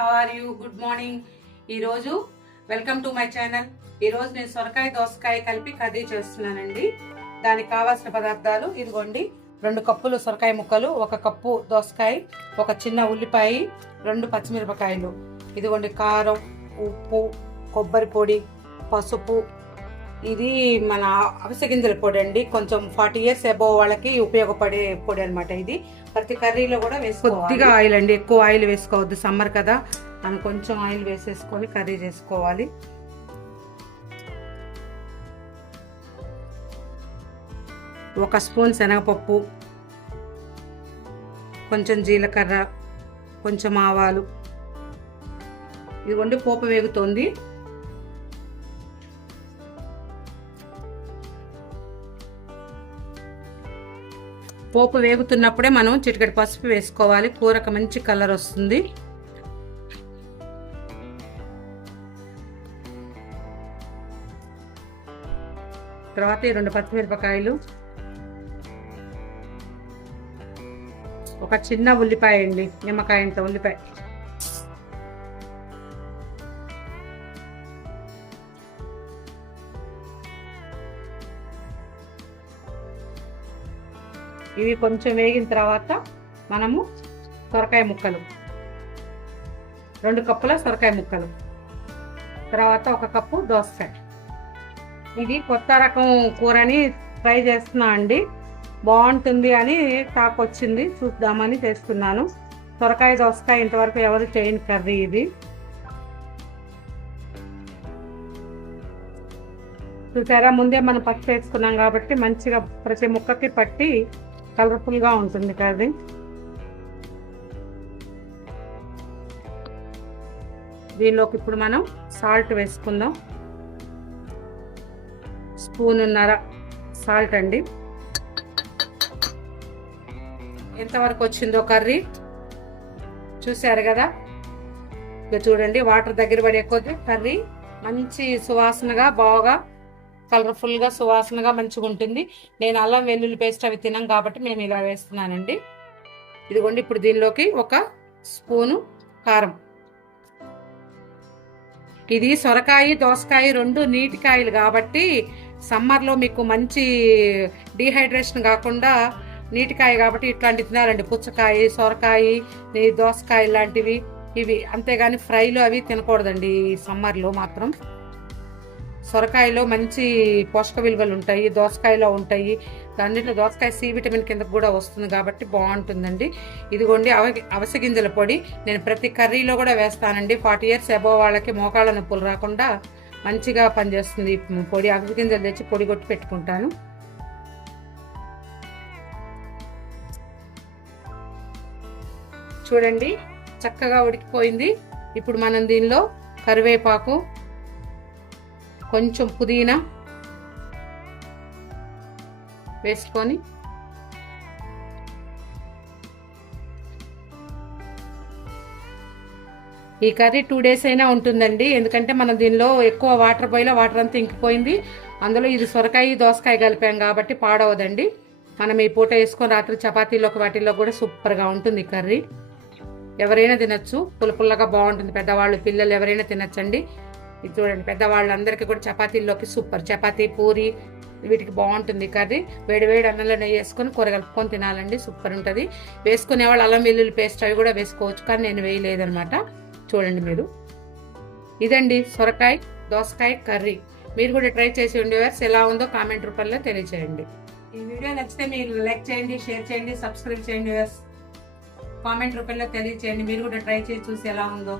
How are you good morning ఈరోజు welcome to my channel ఈరోజు నేను సొరకాయ దోసకాయ కలిపి కర్రీ చేస్తున్నానండి. దానికి కావాల్సిన పదార్థాలు ఇదిగోండి. రెండు కప్పులు సొరకాయ ముక్కలు ఒక కప్పు దోసకాయ ఒక చిన్న ఉల్లిపాయ రెండు పచ్చిమిరపకాయలు. ఇదిగోండి కారం ఉప్పు కొబ్బరి పొడి పసుపు ఇది మన అవిసె గింజల పొడి అండి. కొంచెం ఫార్టీ ఇయర్స్ అబోవ్ వాళ్ళకి ఉపయోగపడే పొడి అనమాట ఇది. ప్రతి కర్రీలో కూడా వేసుకో కొద్దిగా ఆయిల్ అండి. ఎక్కువ ఆయిల్ వేసుకోవద్దు. సమ్మర్ కదా. మనం కొంచెం ఆయిల్ వేసేసుకొని కర్రీ చేసుకోవాలి. ఒక స్పూన్ శనగపప్పు కొంచెం జీలకర్ర కొంచెం ఆవాలు. ఇదిగోండి పోపు వేగుతోంది. పోపు వేగుతున్నప్పుడే మనం చిటికెడు పసుపు వేసుకోవాలి. కూరకు మంచి కలర్ వస్తుంది. తర్వాత ఈ రెండు పచ్చిమిరపకాయలు. ఒక చిన్న ఉల్లిపాయ అండి నిమ్మకాయంత ఉల్లిపాయ. ఇవి కొంచెం వేగిన తర్వాత మనము సొరకాయ ముక్కలు. రెండు కప్పుల సొరకాయ ముక్కలు. తర్వాత ఒక కప్పు దోసకాయ. ఇది కొత్త రకం కూరని ట్రై చేస్తున్నా అండి. బాగుంటుంది అని టాక్ వచ్చింది చూద్దామని చేస్తున్నాను. సొరకాయ దోసకాయ ఇంతవరకు ఎవరు చేయని కర్రీ ఇది. చూసారా? ముందే మనం పచ్చి వేసుకున్నాం కాబట్టి మంచిగా ప్రతి ముక్కకి పట్టి కలర్ఫుల్గా ఉంటుంది కర్రీ. దీనిలోకి ఇప్పుడు మనం సాల్ట్ వేసుకుందాం. స్పూనున్నర సాల్ట్ అండి. ఎంతవరకు వచ్చిందో కర్రీ? చూశారు కదా? ఇక చూడండి వాటర్ దగ్గర పడే కొద్దీ కర్రీ. మంచి సువాసనగా బాగా కలర్ఫుల్గా సువాసనగా మంచిగా ఉంటుంది. నేను అల్లం వెల్లుల్లి పేస్ట్ అవి తినాం కాబట్టి మేము ఇలా వేస్తున్నానండి. ఇదిగోండి ఇప్పుడు దీనిలోకి ఒక స్పూను కారం. ఇది సొరకాయ దోసకాయ రెండు నీటి కాయలు కాబట్టి సమ్మర్లో మీకు మంచి డీహైడ్రేషన్ కాకుండా నీటికాయ కాబట్టి ఇట్లాంటివి తినాలండి. పుచ్చకాయ సొరకాయ దోసకాయ లాంటివి ఇవి. అంతేగాని ఫ్రైలు అవి తినకూడదండి ఈ సమ్మర్లో మాత్రం. సొరకాయలో మంచి పోషక విలువలు ఉంటాయి దోసకాయలో ఉంటాయి. దాంట్లో దోసకాయ సి విటమిన్ కింద కూడా వస్తుంది కాబట్టి బాగుంటుందండి. ఇదిగోండి అవ అవస గింజల పొడి. నేను ప్రతి కర్రీలో కూడా వేస్తానండి. ఫార్టీ ఇయర్స్ అబో వాళ్ళకి మోకాళ్ళ నొప్పులు రాకుండా మంచిగా పనిచేస్తుంది. పొడి అవిసె గింజలు తెచ్చి పొడి కొట్టి పెట్టుకుంటాను. చూడండి చక్కగా ఉడికిపోయింది. ఇప్పుడు మనం దీనిలో కరివేపాకు కొంచెం పుదీనా వేసుకొని ఈ కర్రీ టూ డేస్ అయినా ఉంటుందండి. ఎందుకంటే మనం దీనిలో ఎక్కువ వాటర్ పోయిలో వాటర్ అంతా ఇంకిపోయింది. అందులో ఇది సొరకాయ దోసకాయ కలిపాం కాబట్టి పాడవదండి. మనం ఈ పూట వేసుకొని రాత్రి చపాతీలోకి వాటిల్లో కూడా సూపర్గా ఉంటుంది ఈ కర్రీ. ఎవరైనా తినచ్చు. పుల్ల పుల్లగా బాగుంటుంది. పెద్దవాళ్ళు పిల్లలు ఎవరైనా తినచ్చండి. ఇది చూడండి పెద్దవాళ్ళందరికీ కూడా చపాతీల్లోకి సూపర్. చపాతీ పూరి వీటికి బాగుంటుంది కర్రీ. వేడి వేడి అన్నంలో నెయ్యి వేసుకొని కూర కలుపుకొని తినాలండి సూపర్ ఉంటుంది. వేసుకునే వాళ్ళు అల్లం వెల్లుల్లి పేస్ట్ అవి కూడా వేసుకోవచ్చు కానీ నేను వేయలేదనమాట చూడండి మీరు. ఇదండి సొరకాయ దోసకాయ కర్రీ. మీరు కూడా ట్రై చేసి ఉండేవారు ఎలా ఉందో కామెంట్ రూపంలో తెలియచేయండి. ఈ వీడియో నచ్చితే మీరు లైక్ చేయండి షేర్ చేయండి సబ్స్క్రైబ్ చేయండి కామెంట్ రూపంలో తెలియచేయండి మీరు కూడా ట్రై చేసి చూసి ఎలా ఉందో.